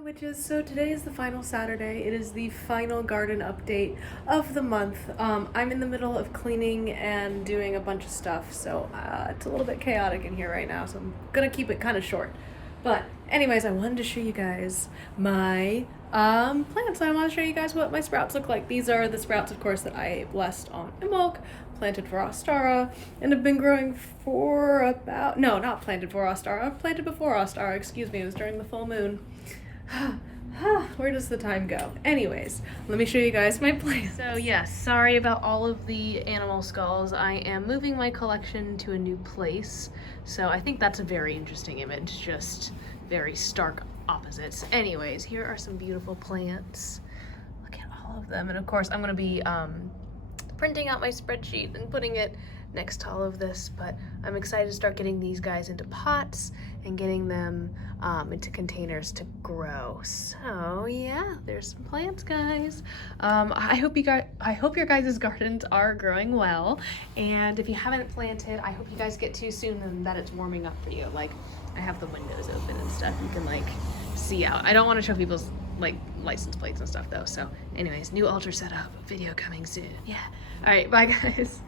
Hi witches, so today is the final Saturday. It is the final garden update of the month. I'm in the middle of cleaning and doing a bunch of stuff, so it's a little bit chaotic in here right now, so I'm gonna keep it kind of short. But anyways, I wanted to show you guys my plants. I want to show you guys what my sprouts look like. These are the sprouts, of course, that I blessed on Imbolc, planted for Ostara, and have been growing for about, no, not planted for Ostara, planted before Ostara, excuse me, it was during the full moon. Where does the time go? Anyways, let me show you guys my plants. So yes, sorry about all of the animal skulls. I am moving my collection to a new place. So I think that's a very interesting image, just very stark opposites. Anyways, here are some beautiful plants. Look at all of them. And of course, I'm gonna be printing out my spreadsheet and putting it next to all of this, but I'm excited to start getting these guys into pots and getting them into containers to grow. So yeah, there's some plants, guys. I hope your guys' gardens are growing well, and if you haven't planted, I hope you guys get to soon and that it's warming up for you. Like, I have the windows open and stuff. You can like see out. I don't want to show people's like license plates and stuff though. So anyways, new altar setup, video coming soon. Yeah. All right, bye guys.